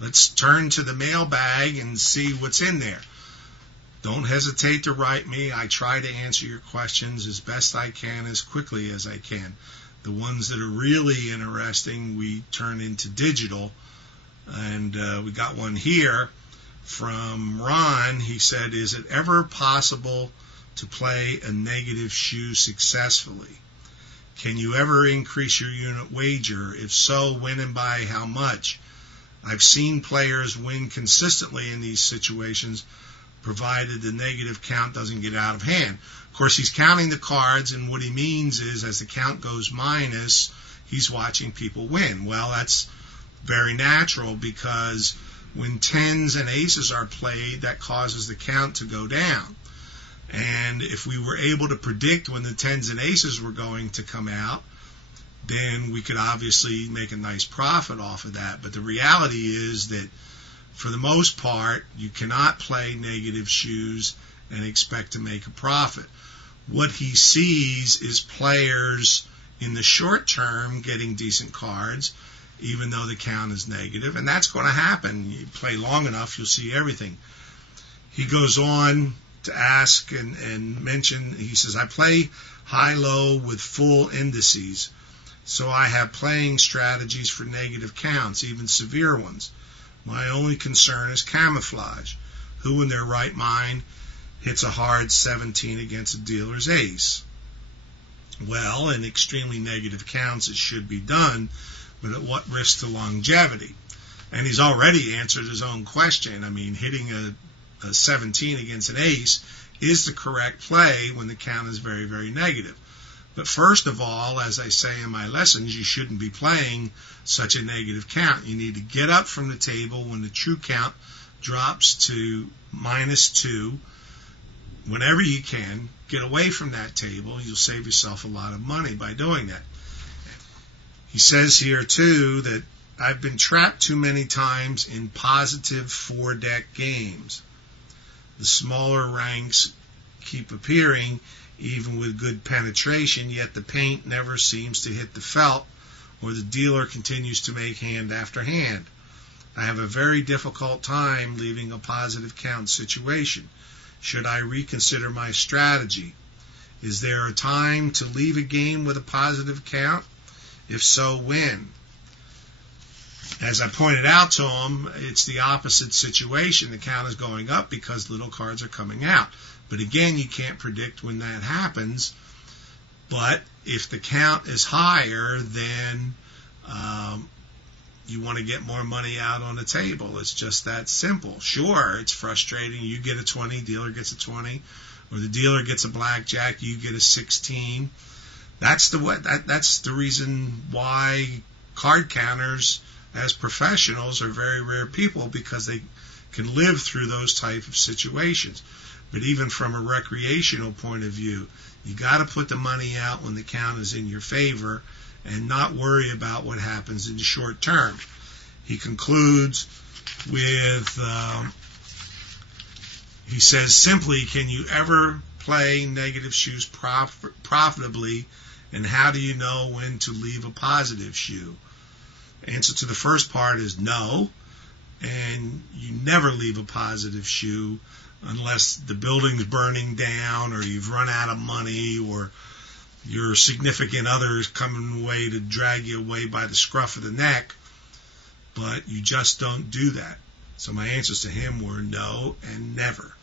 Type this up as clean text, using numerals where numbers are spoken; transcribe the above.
Let's turn to the mailbag and see what's in there. Don't hesitate to write me. I try to answer your questions as best I can, as quickly as I can. The ones that are really interesting, we turn into digital. And we got one here from Ron. He said, is it ever possible to play a negative shoe successfully? Can you ever increase your unit wager? If so, when and by how much? I've seen players win consistently in these situations, provided the negative count doesn't get out of hand. Of course, he's counting the cards, and what he means is as the count goes minus, he's watching people win. Well, that's very natural, because when tens and aces are played, that causes the count to go down. And if we were able to predict when the tens and aces were going to come out, then we could obviously make a nice profit off of that. But the reality is that for the most part, you cannot play negative shoes and expect to make a profit. What he sees is players in the short term getting decent cards, even though the count is negative, and that's going to happen. You play long enough, you'll see everything. He goes on to ask and mention, he says, I play high-low with full indices, so I have playing strategies for negative counts, even severe ones. My only concern is camouflage. Who in their right mind hits a hard 17 against a dealer's ace? Well, in extremely negative counts, it should be done, but at what risk to longevity? And he's already answered his own question. I mean, hitting a 17 against an ace is the correct play when the count is very, very negative. But first of all, as I say in my lessons, you shouldn't be playing such a negative count. You need to get up from the table when the true count drops to -2. Whenever you can, get away from that table. You'll save yourself a lot of money by doing that. He says here, too, that I've been trapped too many times in positive 4-deck games. The smaller ranks keep appearing, even with good penetration, yet the paint never seems to hit the felt, or the dealer continues to make hand after hand. I have a very difficult time leaving a positive count situation. Should I reconsider my strategy? Is there a time to leave a game with a positive count? If so, when? As I pointed out to him, it's the opposite situation. The count is going up because little cards are coming out. But again, you can't predict when that happens. But if the count is higher, then you want to get more money out on the table. It's just that simple. Sure, it's frustrating. You get a 20, dealer gets a 20, or the dealer gets a blackjack, you get a 16. That's the reason why card counters as professionals are very rare people, because they can live through those type of situations. But even from a recreational point of view, you got to put the money out when the count is in your favor and not worry about what happens in the short term. He concludes with, he says simply, can you ever play negative shoes profitably, and how do you know when to leave a positive shoe? Answer to the first part is no, and you never leave a positive shoe unless the building's burning down, or you've run out of money, or your significant other is coming away to drag you away by the scruff of the neck. But you just don't do that. So my answers to him were no and never.